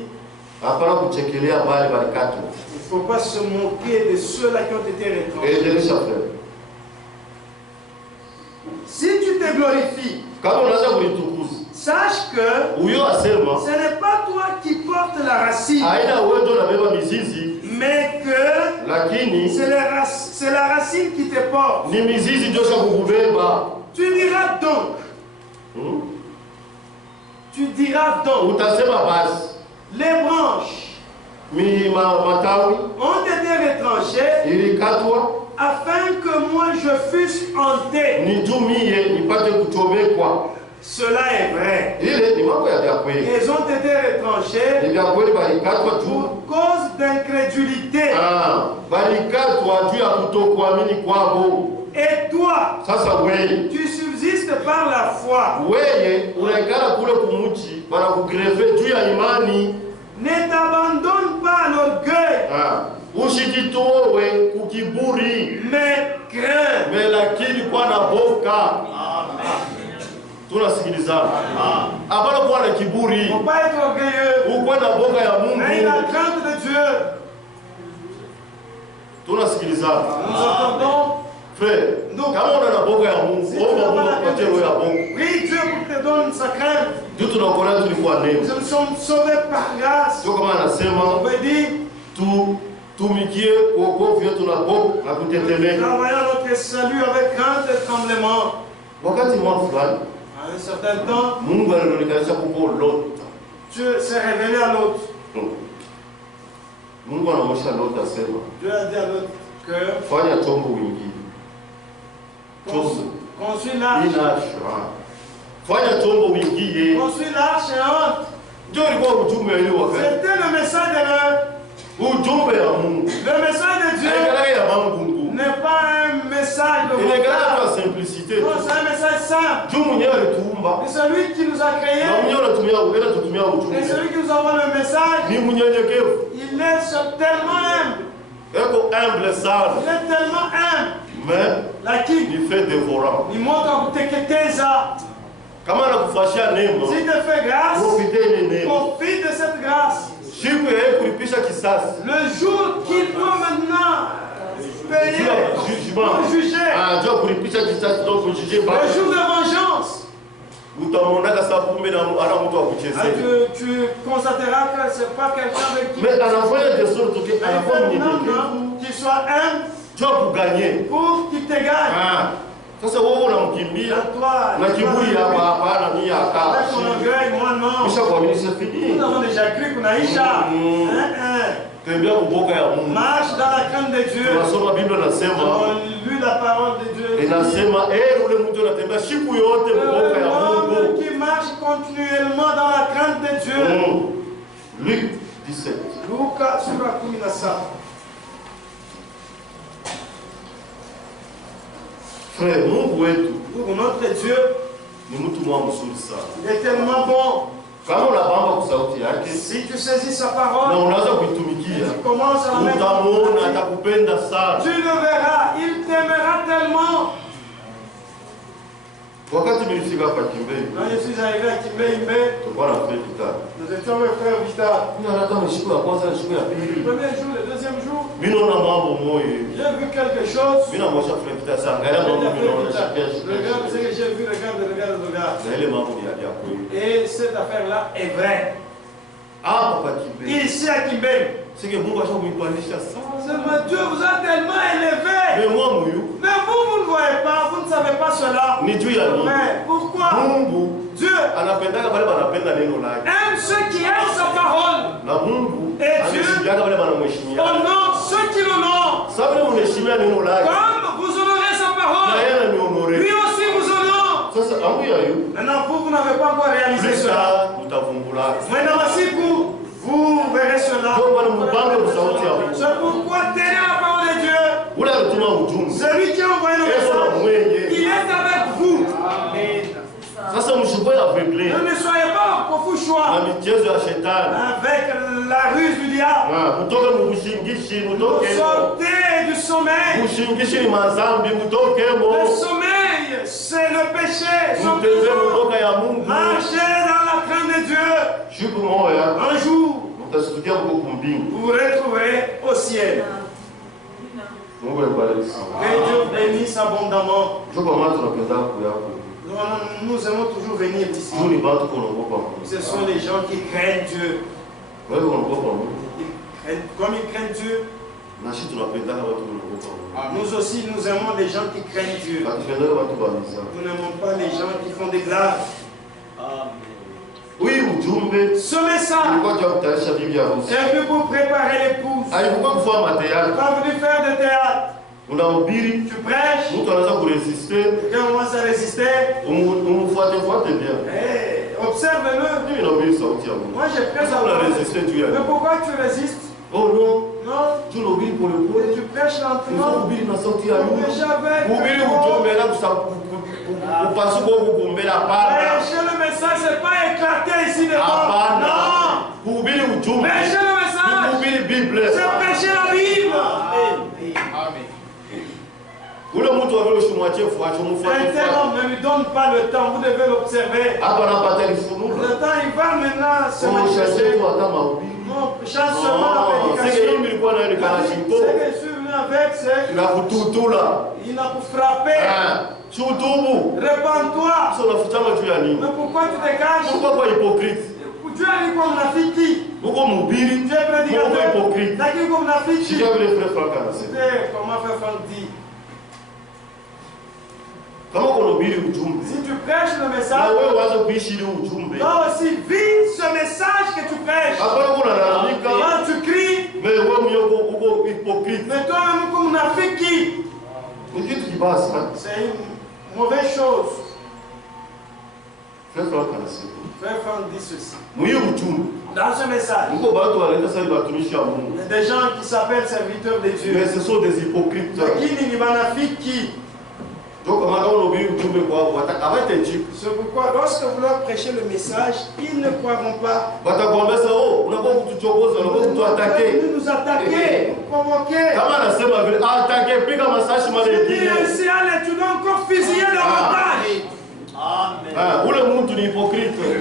ne faut pas se moquer de ceux-là qui ont été retranchés. Si tu te glorifies, sache que ce n'est pas toi qui portes la racine, mais que c'est la racine qui te porte. Tu diras donc, les branches ont été retranchées afin que moi je fusse hanté. Cela est vrai. Ils ont été retranchés pour cause d'incrédulité. Et toi, tu subsistes par la foi. Ne t'abandonne pas à l'orgueil. Mais crains. Tunasikilizana. Hapana kuwa na kiburi. Faut pas être orgueilleux. Ukuwe na boga ya Mungu. Mais la crainte de Dieu. Nous entendons. Frère, kama una boga ya Mungu, omba Mungu akupatie roho ya Mungu. Oui, Dieu te donne sa crème. Ndio tunakola tulikuwa neema. Nous sommes sauvés par grâce. Sio kama anasema On veut dire tumikie wokovu wetu na boga na kutetemeka. Travaillons notre salut avec grand tremblement. Wakati mwa fulani, À un certain temps, Mungu alionekana kwa Lot. Dieu s'est révélé à l'autre. Mungu anaonyesha Lot asema, Dieu a dit à l'autre que fanya chombo wingine. construis l'arche. Fanya chombo wingine. Construis l'arche et entre. Ndio ilikuwa ujumbe ile wakati. C'était le message de Ujumbe ya Mungu. Le message de Dieu n'est pas un message de simplicité. Non, c'est un message simple. C'est celui qui nous a créés. Et celui qui nous envoie le message. Il est tellement humble. Il est tellement humble. Mais il fait dévorant. Il montre à vous t'inquiéter ça. Si te fait grâce, profite de cette grâce. Le jour qu'il doit maintenant payer pour juger. Le jour de vengeance. Tu constateras que ce n'est pas quelqu'un avec qui. Mais qu'il soit humble pour qu'il te gagne. Sasa wewe unamkimbia na kiburi hapa hapana ni hata. Kisha kuaminisha fidi. Tembea kuboka ya Mungu. Marche dans la crainte de Dieu. Tunasoma Biblia nasema. On lit la parole de Dieu. Inasema ule mtu anatembea siku yote kuboka ya Mungu. Qui marche continuellement dans la crainte de Dieu. Luc 17. Luka sura 17. Frère, Mungu wetu, notre Dieu, ni mtu mwa mzuri sana. Il est tellement bon. Kama unabamba kwa sauti yake, si tu saisis sa parole, na unaanza kuitumikia, utamuona atakupenda sana. Tu le verras, il t'aimera tellement. Wakati nilifika hapa Kimbei, quand je suis arrivé à Kimbei, tulikuwa na frère Vital. Nous étions avec frère Vital. Mimi hata siku ya kwanza na siku ya pili. Le premier jour, le deuxième jour. Mimi naona mambo moyo. J'ai vu quelque chose. Mimi naomba frère Vital sana. Angalia mambo mimi naona shakesha. Regarde ce que j'ai vu, regarde. Na ile mambo ni ya kweli. Et cette affaire-là est vraie. Hapa Kimbei. Ici à Kimbei. C'est que Mungu ashakuipandisha sana. Seulement Dieu vous a tellement élevé. Mais moi moyo. Mais vous ne voyez pas, vous ne savez pas cela. Ni juu ya nini? Mais pourquoi? Mungu Dieu anapendaka wale wanapenda neno lake. Aime ceux qui aiment sa parole. Na Mungu anaheshimiana wale wanamheshimia. Honore ceux qui l'honorent. Sababu unaheshimia neno lake. Comme vous honorez sa parole. Na yeye ananionore. Lui aussi vous honore. Sasa amu ya yu. Maintenant vous n'avez pas encore réalisé cela. Mtavumbula. Maintenant vous verrez cela. C'est pourquoi tenez la parole de Dieu. Celui qui a envoyé le message, il est avec vous. Ne soyez pas au profond choix avec la ruse du diable. Sortez du sommeil. Le sommeil, c'est le péché. Marchez dans la crainte de Dieu. Un jour, vous vous retrouverez au ciel. Que Dieu bénisse abondamment. Nous aimons toujours venir ici. Ce sont les gens qui craignent Dieu. Comme ils craignent Dieu, nous aussi nous aimons les gens qui craignent Dieu. Nous n'aimons pas les gens qui font des glaces. Oui, ce message est venu pour préparer l'épouse. Pas venu faire de théâtre. Tu prêches. Quelqu'un commence à résister. Observe-le. Moi je prêche à mais pourquoi tu résistes? Oh non. Non. Tu prêches lentement. Prêcher le message, ce n'est pas éclaté ici devant. Non. Prêcher le message, c'est prêcher la Bible. Amen. Un tel homme ne lui donne pas le temps, vous devez l'observer. Le temps, il va maintenant se manifester. Non, chante seulement la prédication. Ce que je suis venu avec, c'est il n'a pour frapper. Répands-toi. Mais pourquoi tu te caches? Pourquoi hypocrite? Dieu a dit comme la fille. Pourquoi mobile? Dieu est prédicateur. Hypocrite. T'as dit comme la fille. Si j'avais les frères Franck, c'est comment frère Franck dit. Si tu prêches le message, toi aussi vis ce message que tu prêches. Quand tu cries, mais toi-même comme une fille, c'est une mauvaise chose. Frère Franck dit ceci. Dans ce message, il y a des gens qui s'appellent serviteurs de Dieu. Mais ce sont des hypocrites. C'est pourquoi lorsque vous leur prêchez le message, ils ne croiront pas. Nous nous attaquer, nous provoquer. Si allez, tu dois encore fusiller le montage.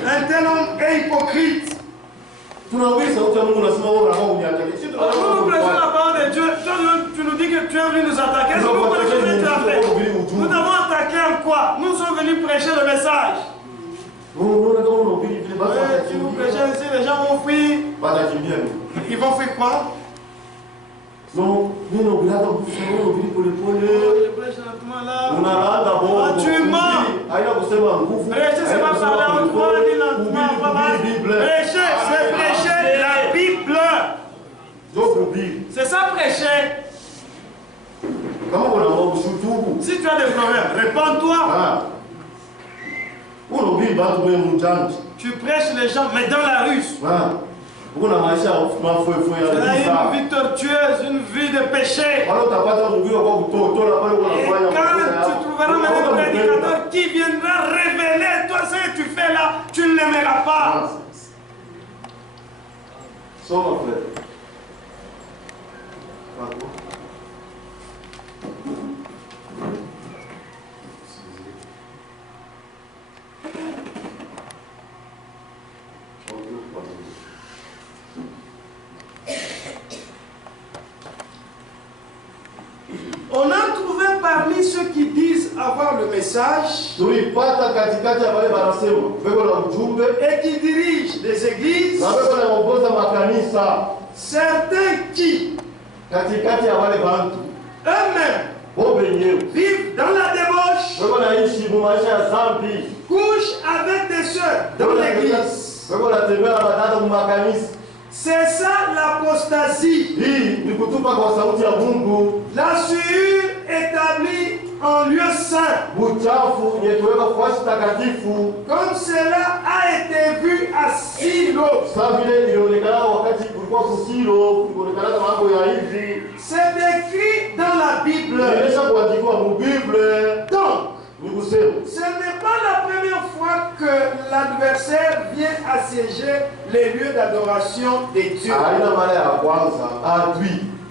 Un tel homme est hypocrite. Nous prêchons la parole de Dieu. Tu nous dis que tu es venu nous attaquer. C'est pourquoi nous avons attaqué en quoi? Nous sommes venus prêcher le message. Si vous prêchez ici, les gens vont fuir. Ils vont fuir quoi? Non, tu mens. Prêcher, c'est pas parler en toi, ni lentement. Prêcher, c'est prêcher la Bible. C'est ça prêcher. Si tu as des problèmes, réponds-toi. Tu prêches les gens, mais dans la rue. Tu as une vie tortueuse, une vie de péché. Et quand tu trouveras même un prédicateur qui viendra révéler toi ce que tu fais là, tu ne l'aimeras pas. On a trouvé parmi ceux qui disent avoir le message et qui dirigent des églises certains qui eux-mêmes vivent dans la débauche, couchent avec des sœurs dans l'église. C'est ça l'apostasie. La souillure établie en lieu saint. Comme cela a été vu à Silo. C'est écrit dans la Bible. Donc, ce n'est pas la première fois que l'adversaire vient assiéger les lieux d'adoration des dieux.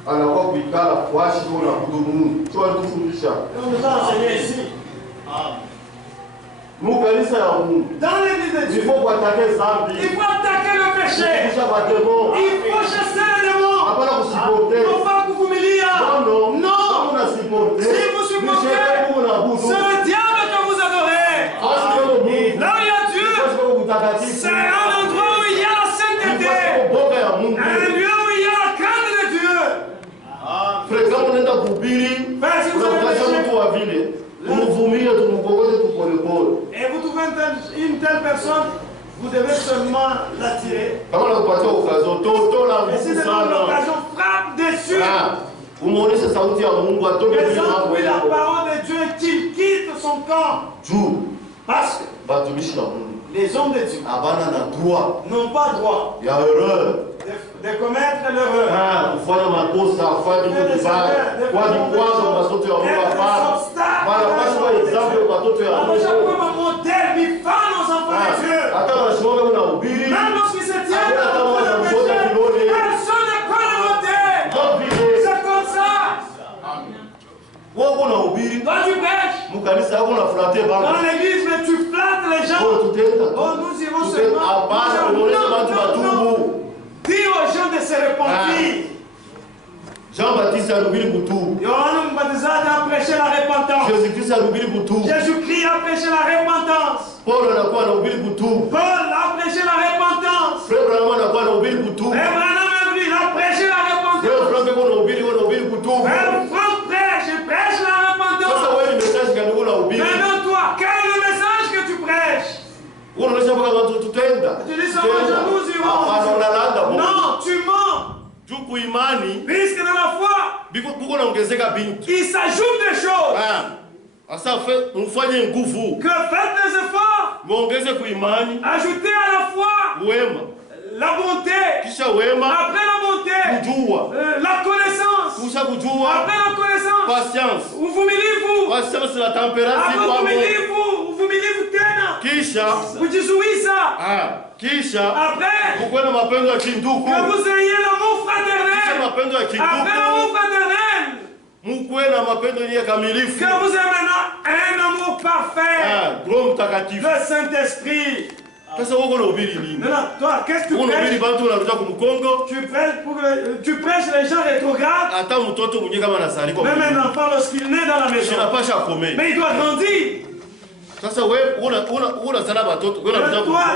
On nous a enseigné ici. Dans l'église de Dieu, il faut attaquer le péché. Il faut chasser les démons. Il faut pas que vous m'humiliez. Non. Si vous supportez, c'est le diable que vous adorez. Là où il y a Dieu, c'est un endroit où il y a la sainteté. Un lieu où il y a la crainte de Dieu. Si vous avez péché, et vous trouvez une telle personne, vous devez seulement l'attirer. Et si c'est l'occasion, frappe dessus. Exemple, oui, la parole de Dieu qu'il quitte son camp. Parce que les hommes de Dieu n'ont pas droit de commettre l'erreur. Même lorsqu'ils se tiennent dans le péché, personne ne peut le voter. C'est comme ça. Quand tu prêches dans l'église, mais tu flattes les gens. Oh, nous irons seulement. Non. Dis aux gens de se repentir. Jean-Baptiste Kristo alihubiri kutubu. Yohana Mbatizaji a prêché la repentance. Jésus Kristo alihubiri kutubu. Jésus-Christ a prêché la repentance. Paulo anakuwa anahubiri kutubu. Paul a prêché la repentance. Frère Branham anakuwa anahubiri kutubu. Frère Branham est venu, il a prêché la repentance. Frère Franck anahubiri kutubu. Frère Franck prêche la repentance. Sasa wewe ni message gani unahubiri? Maintenant toi, quel est le message que tu prêches? Unaonyesha mpaka watu tutenda. Tu dis ça, nous irons. Non, tu mens. Juku imani. Puisque dans la foi, Buko naongezeka bintu. il s'ajoute des choses. Asa mfanye nguvu. Que faites des efforts. Muongeze kuimani. Ajoutez à la foi. Wema. La bonté. Kisha wema. Après la bonté. Kujua. La connaissance. Kisha kujua. Après la connaissance. Patience. Uvumilivu. Patience la tempérance kwa Mungu. Uvumilivu tena. Kisha. Kujizuiza. Kisha. Après. Kukuwa na mapendo ya kindugu. Que vous ayez l'amour fraternel. Kisha mapendo ya kindugu. Après l'amour fraternel. Mkuwe na mapendo ya kamilifu. Que vous ayez maintenant un amour parfait. Roho Mtakatifu. Le Saint-Esprit. Sasa uko unahubiri nini? Maintenant, toi, qu'est-ce que tu prêches? Unahubiri bantu unarudia kumkongo. Tu prêches les gens rétrogrades. Hata mtoto mwenye kama anasali kwa. Même un enfant lorsqu'il naît dans la maison. Sinapasha comer. Mais il doit grandir. Sasa wewe una sana batoto. Toi,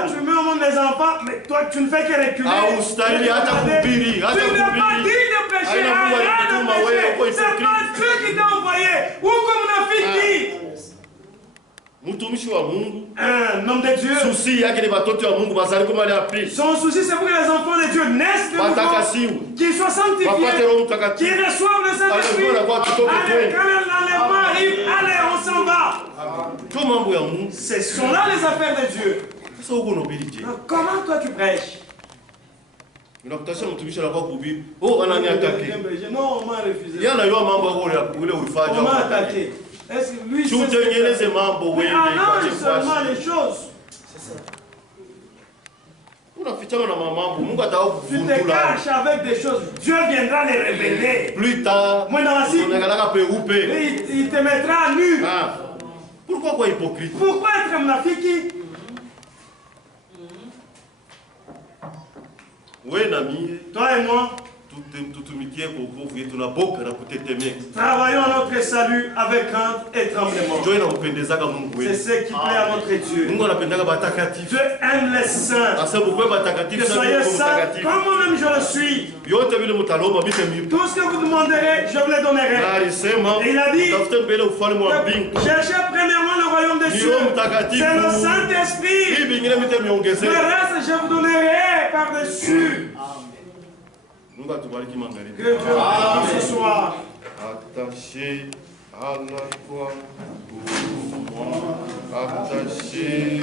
tu mets au monde des enfants, mais toi, tu ne fais que reculer. Haustahili hata kuhubiri, hata Tu kuhubiri. n'as pas dit de pécher, arrête de pécher. C'est pas Dieu qui t'a envoyé. Ou comme on a fait Mtumishi wa Mungu. Un homme de Dieu. Souci yake ni batoto wa Mungu basali kama ali apili. Son souci c'est pour que les enfants de Dieu naissent de nouveau, qu'ils soient sanctifiés, qu'ils reçoivent le Saint-Esprit. Allez, quand l'enlèvement arrive, allez, on s'en va. Ce sont là les affaires de Dieu. Comment toi tu prêches? Non, on m'a refusé. On m'a attaqué. Est-ce que lui c'est seulement les choses. Tu te caches avec des choses. Dieu viendra les révéler. Plus tard, il te mettra à nu. Pourquoi quoi hypocrite? Pourquoi être mnafiki? Toi et moi, travaillons à notre salut avec crainte et tremblement. C'est ce qui plaît à notre Dieu. Dieu aime les saints. Que soyez saints comme moi-même je le suis. Tout ce que vous demanderez, je vous le donnerai. Et il a dit, cherchez premièrement le royaume des cieux. C'est le Saint-Esprit. Le reste, je vous donnerai par-dessus. Que Dieu bénisse ce soir. Attaché à la croix, attaché